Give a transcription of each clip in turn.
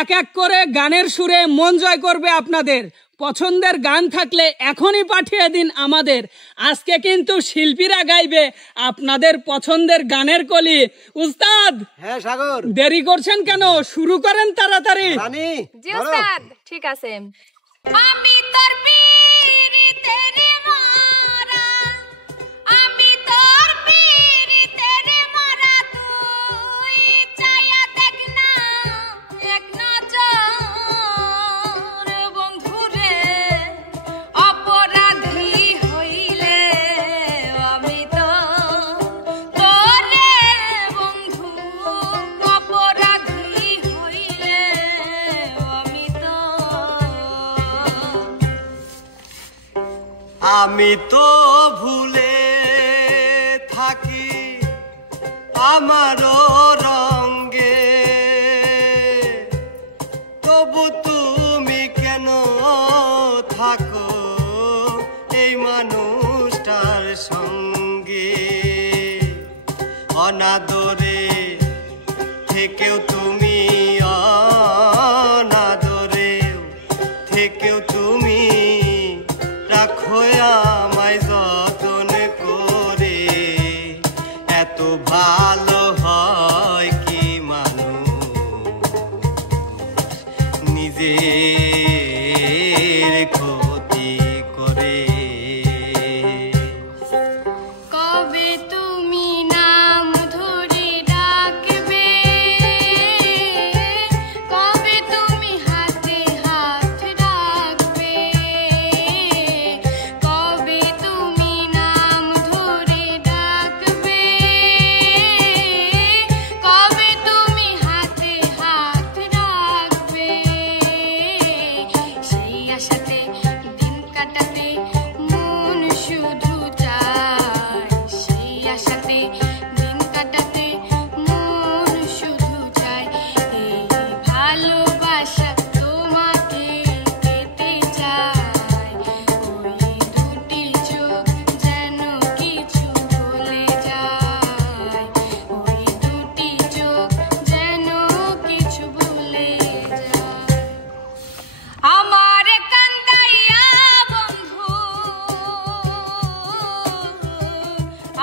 এক এক করে গানের সুরে মন জয় করবে আপনাদের। পছন্দের গান থাকলে এখনই পাঠিয়ে দিন আমাদের। আজকে কিন্তু শিল্পীরা গাইবে আপনাদের পছন্দের গানের কলি। উস্তাদ, হ্যাঁ সাগর, দেরি করছেন কেন? শুরু করেন তাড়াতাড়ি। জি উস্তাদ, ঠিক আছে। আমি তোর পীড়িতের মারা, আমি তোর পীড়িতের মারা, তুই চাইয়া দেখ না এক নজর বন্ধুরে, অপরাধী হইলে আমি তো তোরে বন্ধু, অপরাধী হইলে আমি তো ভুলে থাকি আমারও রঙ্গে, তবু তুমি কেন থাকো এই মানুষটার সঙ্গে? অনাদরে থেকেও তুমি, অনাদরে থেকেও তুমি রাখো আমায় যতন করে। এত ভালো হয় কি মানুষ নিজের ক্ষতি করে? কবে তুমি নাম ধরে ডাকবে, কবে তুমি হাতে হাত রাখবে, কবে তুমি নাম ধরে ডাকবে, কবে তুমি হাতে হাত রাখবে, সেই আশাতে দিন কাটাতে মন শুধু চায়, সেই আশাতে দিন কাটাতে মন শুধু চায়। এই ভালোবাসা তোমাকে পেতে চায়, ওই দুটি চোখ যেন কিছু বলে যায়, ওই দুটি চোখ যেন কিছু বলে যায়। আমার কান্দাইয়া বন্ধু,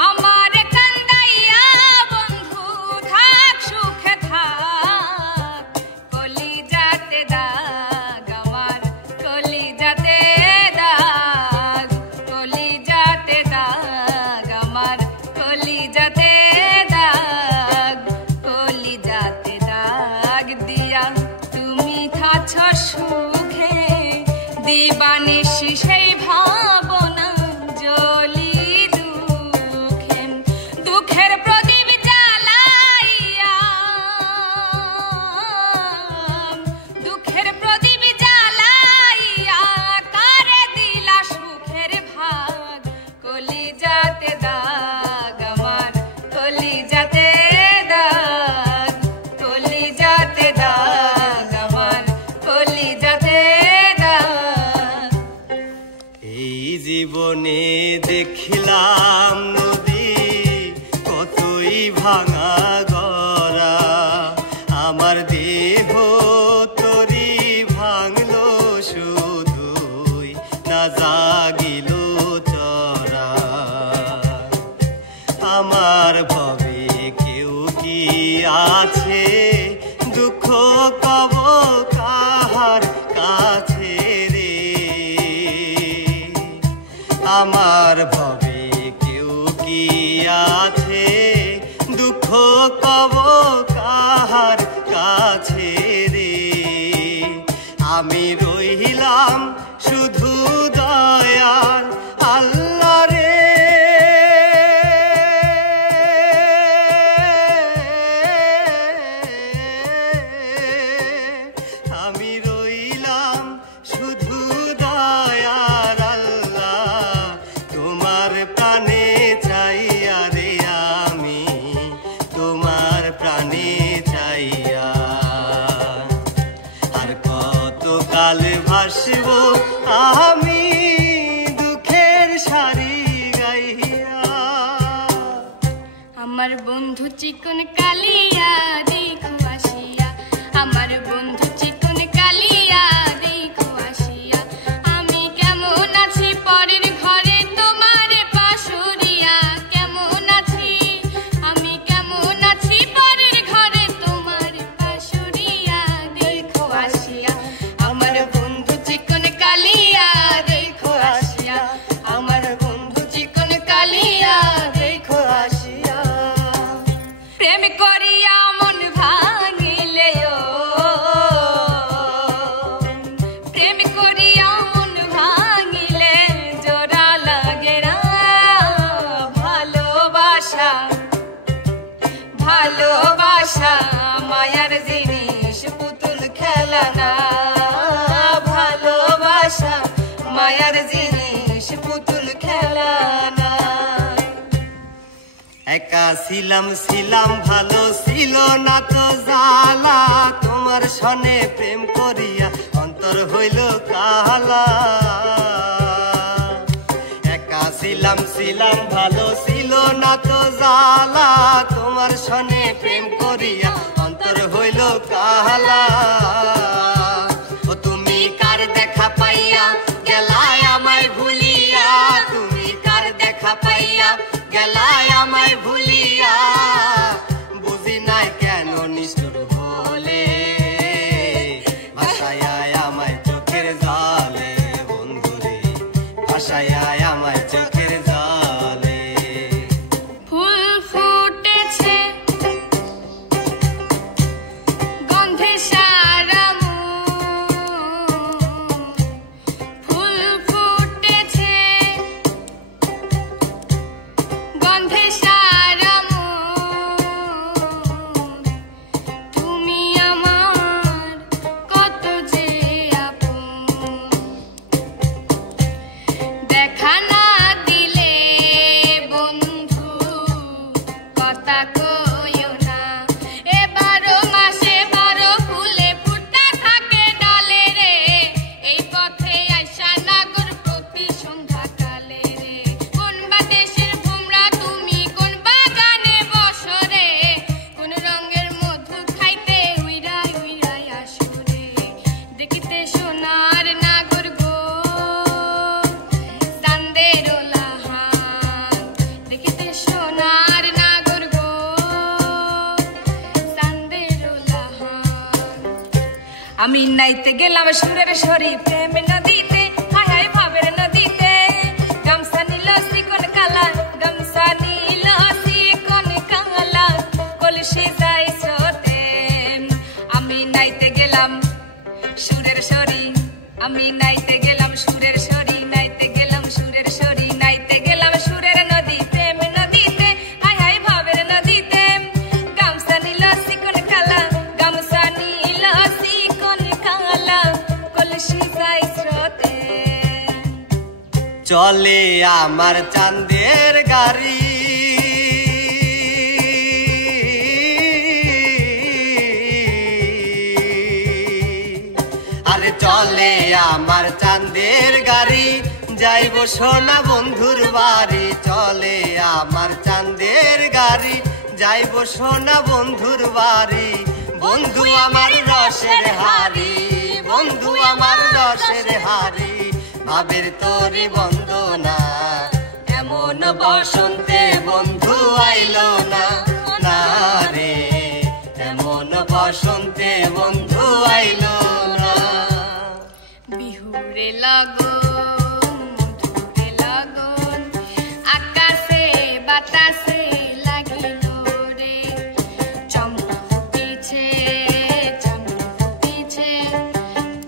আমার কান্দাইয়া বন্ধু, থাক সুখে থাক, কলিজাতে দাগ আমার, কলিজাতে দাগ, কলিজাতে দাগ আমার, কলিজাতে দাগ, কলিজাতে দাগ দিয়া তুমি থাছ সুখে, দিবানিশি সেই ভাবনা জ্বলি দুঃখে, দুঃখের প্রদীপ জ্বালাইয়া, দুঃখের প্রদীপ জ্বালাইয়া, কারে দিলা সুখের ভাগ, কলিজাতে দাগ আমার, কলিজাতে দাগ, কলিজাতে দাগ আমার, কলিজাতে দাগ। এই জীবনে দেখিলাম নদী কতই ভাঙা গড়া, আমার দেহ তরি ভাঙলো শুধুই, না জাগিল চরা। আমার ভবে কেউ কি আছে, দুঃখ কব কাহার কাছে রে? আমার ভবে কেউ কি আছে, দুঃখ কব কাহার কাছে রে? আমি রইলাম শুধু দয়ার আল্লাহ রে। আমি রইলাম শুধু দয়ার আল্লাহ, তোমার প্রাণে চাইয়া রে, আমি তোমার প্রাণে চাইয়া। আর কত কাল ভাসব আমি দুঃখের সারি গাইয়া। আমার বন্ধু চিকন কালিয়া দেখো আসিয়া, আমার বন্ধু একা ছিলাম ছিলাম ভালো ছিল না তো জ্বালা তোমার সনে প্রেম করিয়া অন্তর হইল কালা একা ছিলাম ছিলাম ভালো ছিল না তো জ্বালা তোমার সনে প্রেম করিয়া অন্তর হইল কালা ও তুমি কার দেখা পাইয়া গেলায় আমায় ভুলিয়া তুমি কার দেখা পাইয়া গেলায় আমায় ভুলিয়া বুঝি নাই কেন নিষ্ঠুর হলে ভাষায় আমায় চোখের জলে বন্ধুরে ভাষায় আমায় চোখের জলে ফুল ফুটেছে গন্ধে সারা ফুল ফুটেছে গন্ধে সারা তুমি আমার কত যে আপন দেখা না দিলে বন্ধু কথা কইও না এ 12 মাসে 12 ফুলে ফুটে থাকে ডালে রে এই পথে আইসা নাগর প্রতি সন্ধ্যা কালে রে কোন বাদেশের ভোমরা তুমি কোন বাগানে বসো রে কোন রঙের মধু খাইতে উইরা উইরা আসো রে দেখিতে সোনার নাগর গো চাঁদের লাহান দেখিতে সোনার নাগর গো চাঁদের লাহান আমি নাইতে গেলাম সুরের সরি প্রেম নদীতে হায় হায় ভাবের নদীতে গামছা নীল চিকন কালা গামছা নীল চিকন কালা কলসি যাই স্রোতে আমি নাইতে গেলাম সুরের সরি আমি নাইতে গেলাম সুরের সরি নাইতে গেলাম সুরের সরি নাইতে গেলাম সুরের নদী প্রেম নদীতে হায় হায় ভাবের নদীতে গামছা নীল চিকন কালা গামছা নীল চিকন কালা কলসি যাই স্রোতে চলে আমার চাঁদের গাড়ি আরে চলে আমার চাঁদের গাড়ি যাইব সোনা বন্ধুর বাড়ি চলে আমার চাঁদের গাড়ি যাইব সোনা বন্ধুর বাড়ি বন্ধু আমার রসের হাড়ি বন্ধু আমার রসের হাড়ি ভাবের তোরে বন্দনা এমন বসন্তে বন্ধু আইলো না না রে এমন বসন্তে বন্ধু আইলো না বিহুরে লগন মধুরে লগন আকাশে বাতাসে লাগিল রে চম্পা ফুটিছে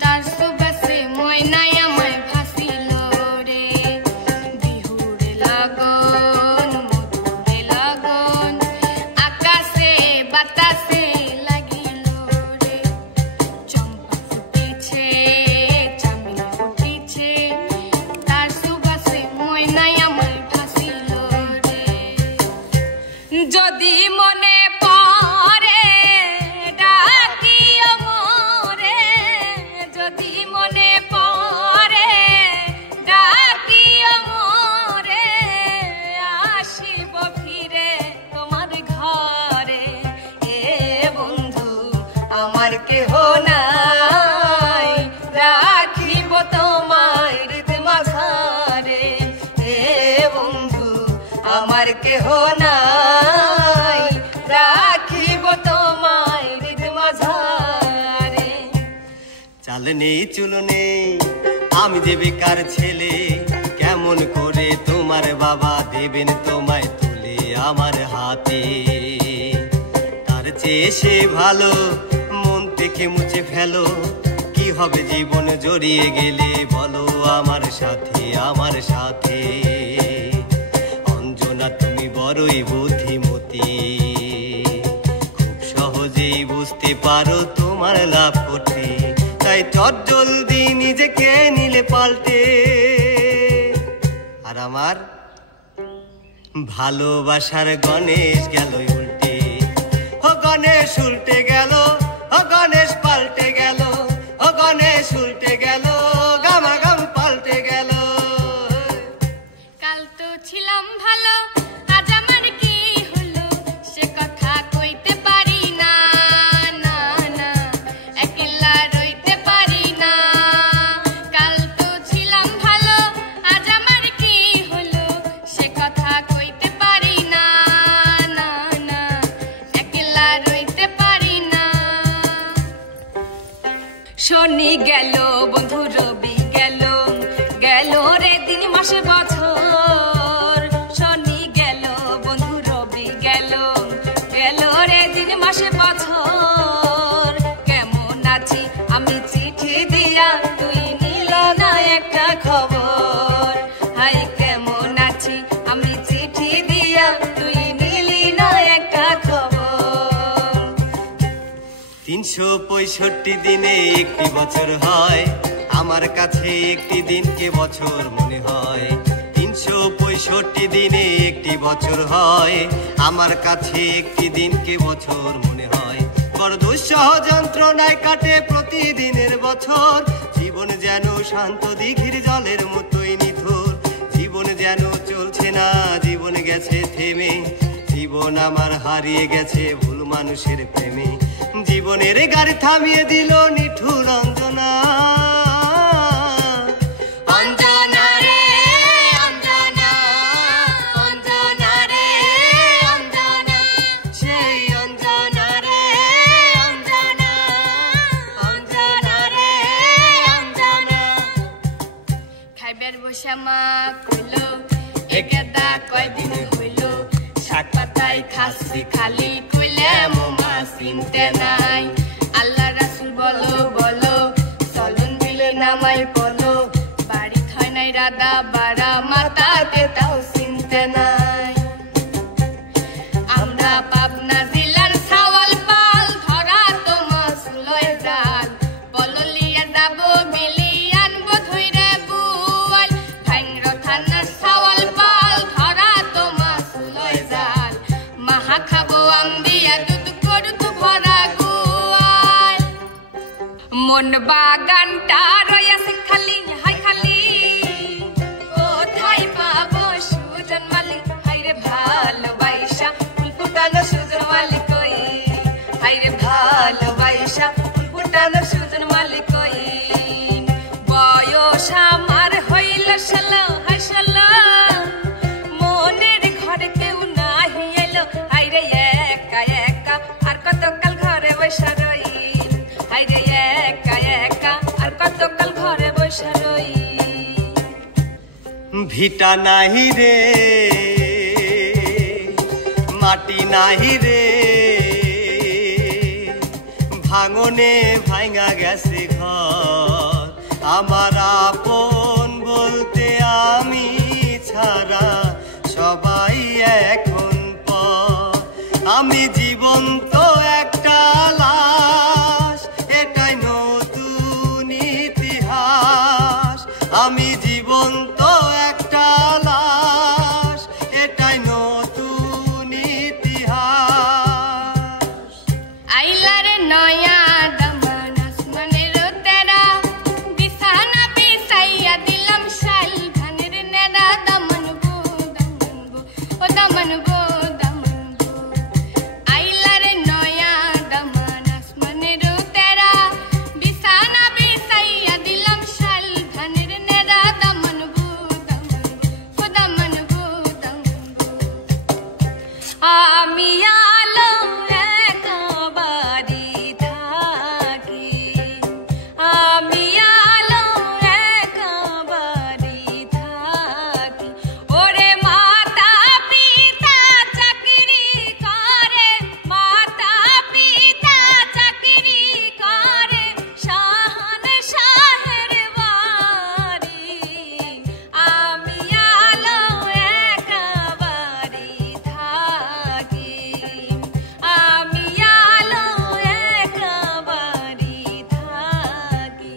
তার সুবাসে ময়নাই আমায় ভাসিল রে বিহুরে লগন মধুরে লগন আকাশে বাতাসে লাগিল রে চম্পা ফুটিছে চামেলি ফুটিছে তার সুবাসে ময়নাই আমায় ভাসিল রে যদি মনে পড়ে ডাকিও মোরে যদি মনে পড়ে ডাকিও মোরে আসিব ফিরে তোমার ঘরে এ বন্ধু আমার কেহ নাই রাখিব তোমায় হৃদ মাঝারে এ বন্ধু আমার কেহ নাই রাখিব তোমায় হৃদ মাঝারে চাল নেই চুল নেই আমি যে বেকার ছেলে কেমন করে তোমার বাবা দেবেন তোমায় তুলে আমার হাতে তার চেয়ে সে ভালো মন থেকে মুছে ফেলো কি হবে জীবন জড়িয়ে গেলে বলো আমার সাথে অঞ্জনা তুমি বড়ই বুদ্ধিমতী খুব সহজেই বুঝতে পারো তোমার লাভ করতে তাই চট জলদি নিজেকে নিলে পাল্টে আর আমার ভালোবাসার গণেশ গেল উল্টে, ও গণেশ উল্টে গেল, ও গণেশ পাল্টে গেল, ও গণেশ উল্টে গেল, গামাগাম পাল্টে গেল। কাল তো ছিলাম ভালো, আজ আমার কি হলো সে কথা কইতে পারি না, না না একলা রইতে পারি না। কাল তো ছিলাম ভালো, আজ আমার কি হলো সে কথা কইতে পারি না, না না একলা রইতে পারি না। শনি গেল বন্ধু রবি গেল, গেল রে দিন মাসে বছর। শনি গেল বন্ধু রবি গেল, গেল রে দিন মাসে বছর। কেমন আছি আমি চিঠি দিয়া তুই নিল না একটা খবর। হাই কেমন আছি আমি চিঠি দিয়া তুই নিলি না একটা খবর। 365 দিনে একটি বছর হয়, আমার কাছে একটি দিনকে বছর মনে হয়। 365 দিনে একটি বছর হয়, আমার কাছে একটি দিনকে বছর মনে হয়। বড় দুঃসহ যন্ত্রণায় কাটে প্রতিদিনের বছর, জীবন যেন শান্ত দিঘির জলের মতোই নিথুর। জীবন যেন চলছে না, জীবন গেছে থেমে, জীবন আমার হারিয়ে গেছে ভুল মানুষের প্রেমে। জীবনের গাড়ি থামিয়ে দিল নিঠুর অঞ্জনা। অঞ্জনা রে অঞ্জনা, অঞ্জনা রে অঞ্জনা, সেই অঞ্জনা রে অঞ্জনা, অঞ্জনা রে অঞ্জনা। খাইবার বসা মা কইলো একেদা কয়দিন হইল, শাক পাতায় খাসি খালি কইলে মোমা চিনতে নাই। আল্লাহ রাসূল বলো বলো চলন বিলে নামাই পলো, বাড়ি থয় নাই রাদা বাড়া মাতাতে তাও চিনতে নাই। আমরা পাবনা জেলার ছাওয়াল পাল, ধরা তো মাছ লয় জাল। বললিয়া যাব মিলি আনবো ধইরে বুয়াল, ভাইংর থানার ছাওয়াল পাল, ধরা তো মাছ লয় জাল। মাহা খাবো আম্বিয়া দুধ করুত ভরা গুয়াল। মন বাগানটা রয়াছে খালি, হাই খালি কোথায় পাবো সুজন মালিক। হাইরে ভালোবাসা ফুল ফুটানো সুজন মালিক কই, হাইরে ভালোবাসা ফুল ফুটানো সুজন মালিক কই। বয়স আমার হইল ষোলো, হাই ষোলো, মনের ঘরে কেউ নাহি এলো। হাইরে একা একা আর কতকাল ঘরে বসে রই, হাইরে একা একা আর কতকাল ঘরে বসে রই। ভিটা নাহি রে, মাটি নাহি রে, ভাঙনে ভাঙা গেছে ঘর। আমার আপন বলতে আমি ছাড়া সবাই এখন পর। আমি জীবন্ত একটা লাশ, এটাই নতুন ইতিহাস। আমি জীবন্ত একটা লাশ, এটাই নতুন ইতিহাস। আইলার নয়া দামান আসমানের তেরা, বিছানা বিছাইয়া দিলাম শাল ধানের নেড়া। দামন গো ও দামন গো দামন গো। আইলার নয়া দামান আসমানের তেরা, বিছানা বিছাইয়া দিলাম শাল ধানের নেড়া। দামন গো ও দামন গো দামন গো। আমি আলো একাবারি থাকি, আমি আলো একাবারি থাকি। ওরে মাতা পিতা চাকরি করে, মাতা পিতা চাকরি করে, শাহান শাহের বাড়ি। আমি আলো একাবারি থাকি, আমি আলো একাবারি থাকি।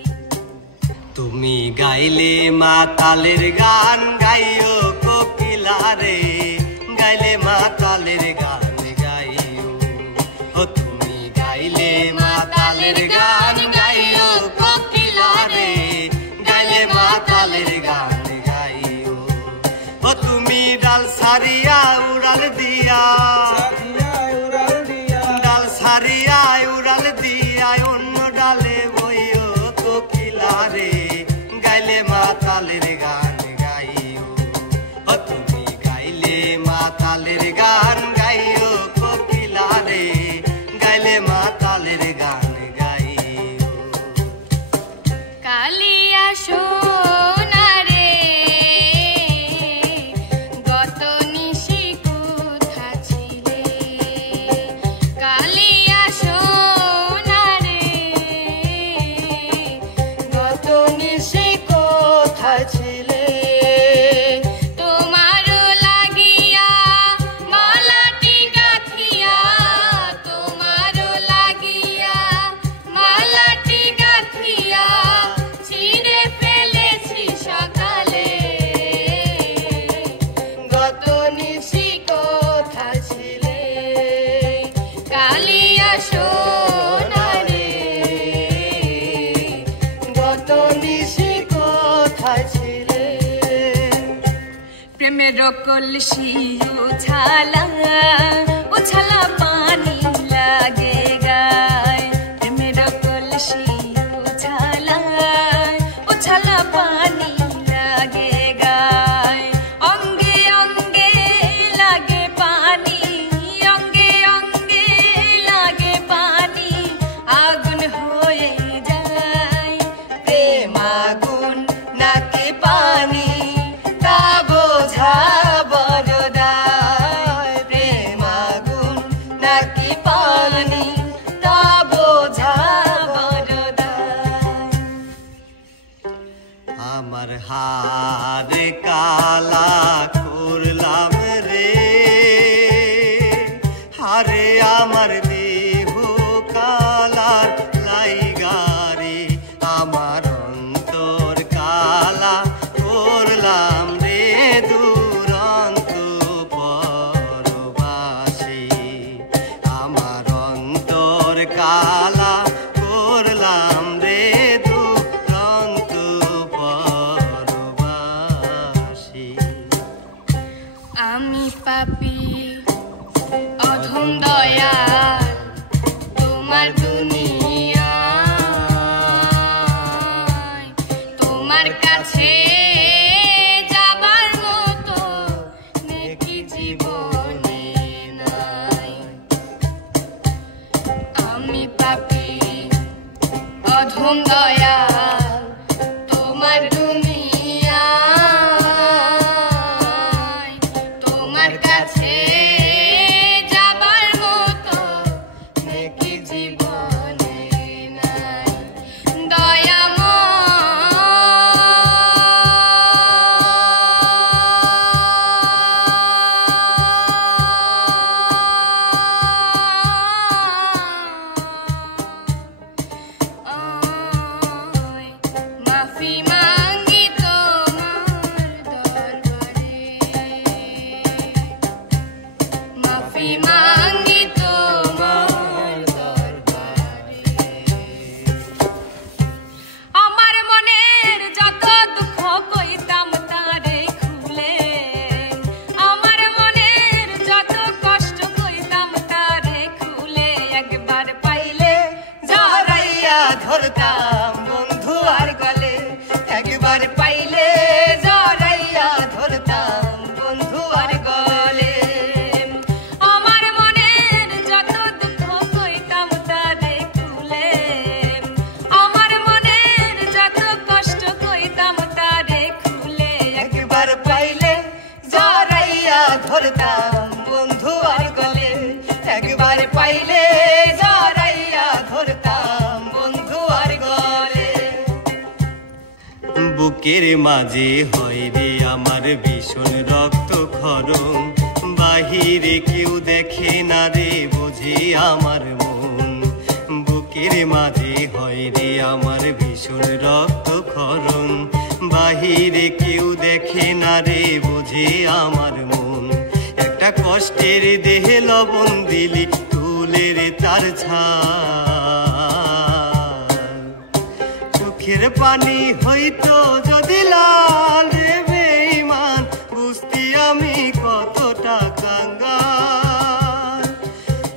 তুমি গাইলে মাতালের গান, গাইও কোকিলা রে, प्रेमेरो कलसी उछाला उछाला पानी लगेगा प्रेमेरो कलसी उछाला उछाला पानी लगेगा अंगे अंगे लागे पानी अंगे अंगे लागे पानी आगुन होए जाए प्रेम आगुन नाके पानी ता बोझा बरदाय प्रेम आगुन नाके पानी ता बोझा बरदाय আমার হার কালা করলাম রে হারে আমার দেহ কালার লাইগারে আমার অন্তর কালা করলাম রে দুরন্ত পরবাসী আমার অন্তর কালা করলাম রে দুরন্ত পরবাসী আমি পাপী অধম দয়াল তোমার দুনিয়ায় তোমার কাছে যাবার মতো নেকি জীবনে নাই আমি পাপী অধম দয়াল তোমার দুনিয়ায় তোমার কাছে যাবার মতো নেকি জীবনে নাই দয়াময় মাফি মাঙ্গি তোমার দরবারে মাফি মাঙ্গি তোমার দরবারে আমার মনের যত দুঃখ কইতাম তারে খুলে আমার মনের যত কষ্ট কইতাম তারে খুলে একবার পাইলে জড়াইয়া ধরতাম বন্ধু আর গলে একবার পাইলে জড়াইয়া ধরতাম বন্ধু আর গলে আমার মনের যত দুঃখ কইতাম তারে খুলে আমার মনের যত কষ্ট কইতাম তারে খুলে একবার পাইলে জড়াইয়া ধরতাম বন্ধু আর গলে একবার পাইলে জড়াইয়া ধরতাম বন্ধু আর গলে বুকের মাঝে হয় রে আমার ভীষণ রক্ত ক্ষরণ বাহিরে কেউ দেখে না রে বুঝি আমার মন বুকের মাঝে হয় রে আমার ভীষণ রক্ত ক্ষরণ বাহিরে কেউ দেখে না রে বুঝি আমার মন একটা কষ্টের দেহে লবণ দিলি তুলে রে তার ছাল চোখের পানি হইতো যদি লাল রে বেঈমান বুঝতি আমি কতটা কাঙ্গাল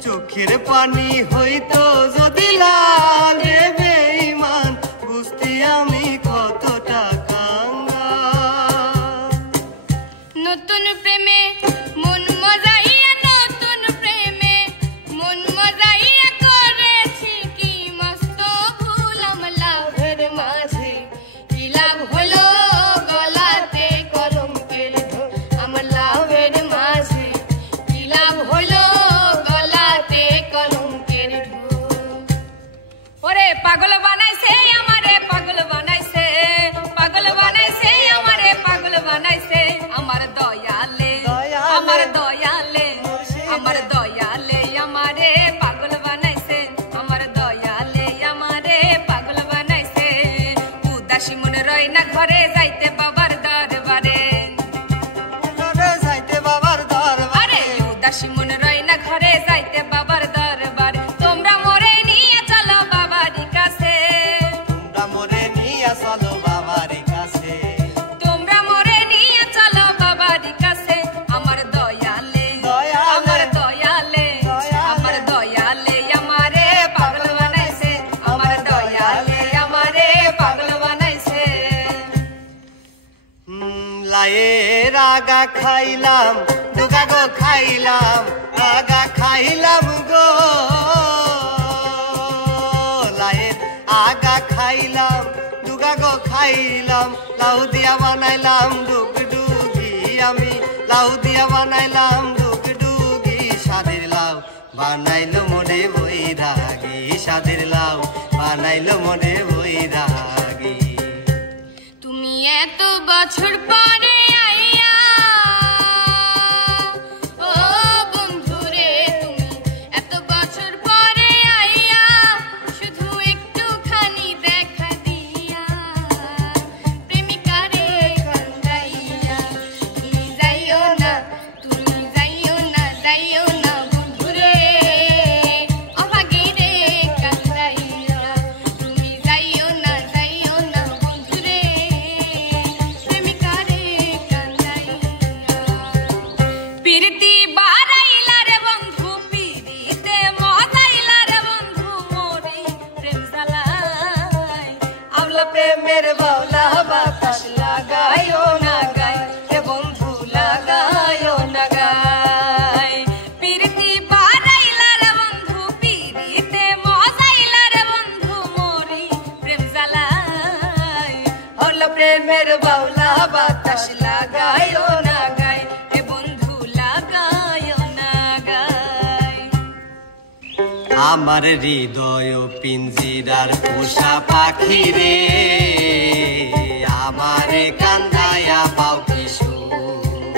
চোখের পানি হইতো যদি লাল রে বেঈমান বুঝতি আমি কতটা কাঙ্গাল নতুন প্রেমে মন মজাইয়া নতুন প্রেমে মন মজাইয়া করেছি কি মস্ত ভুল লাভের মাঝে কি লাভ হলো গলাতে কলঙ্কের ঢোল আমার লাভের মাঝে কি লাভ হলো গলাতে কলঙ্কের ঢোল ওরে পাগল বানাইছে আমারে পাগল বানাইছে পাগল বানাইছে আমারে পাগল বানাইছে আমার দয়ালে আমার দয়ালে আমার দয়ালে আমারে পাগল বানাইছে আমার দয়ালে আমারে পাগল বানাইছে উদাসী মনে রয় না ঘরে যাইতে বাবার দরবারে যাইতে বাবার দরবারে আরে উদাসী মনে রয় না ঘরে যাইতে বাবার দরবারে তোমরা মোরে নিয়ে চলো বাবারি কাছে তোমরা মোরে নিয়ে চলো বাবার কাছে তোমরা মোরে নিয়ে চলো বাবারি কাছে লায়ের আগা খাইলাম দুগা গো খাইলাম আগা খাইলাম গো লায়ের আগা খাইলাম দুগা গো খাইলাম লাউ দিয়া বানাইলাম ডুগডুগি আমি লাউ দিয়া বানাইলাম ডুগডুগি স্বাদের লাউ বানাইলো মনে বৈরাগী স্বাদের লাউ বানাইলো মনে বৈরাগী তুমি এত বছর পরে আইয়া ও বন্ধুরে তুমি এত বছর পরে আইয়া শুধু একটুখানি দেখা দিয়া প্রেমিকারে কান্দাইয়া তুমি যাইও না বন্ধুরে অভাগীরে কান্দাইয়া তুমি যাইও না বন্ধুরে প্রেমিকারে কান্দাইয়া পিরিতি বারাইলা রে বন্ধু পিরিতে মজাইলা রে বন্ধু মোরে প্রেম জ্বালাই আওলা প্রেমের বাউলা বাতাস লাগায়ো না গায় রে বন্ধু লাগায়ো না গায় পিরিতি বারাইলা রে বন্ধু পিরিতে মজাইলা রে বন্ধু মোরে প্রেম জ্বালাই আওলা প্রেমের বাউলা বাতাস লাগায়ো না গায় রে বন্ধু লাগায়ো না গায় আমার হৃদয় পিঞ্জিরার পোষা পাখি রে আমারে কান্দায়া পাও কিশোর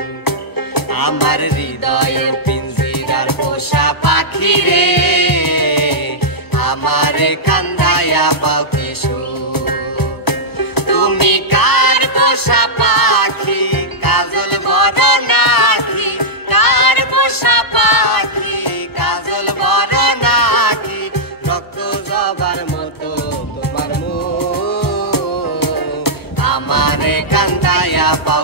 আমার হৃদয় পিঞ্জিরার পোষা পাখি রে আমারে কান্দায়া পাও কিশোর তুমি কার পোষা পাখি কাজল বড় নাকি কার পোষা পাখি কাজল বড় নাকি রক্ত জবার মতো তোমার মুখ আমারে কান্দায়া পাও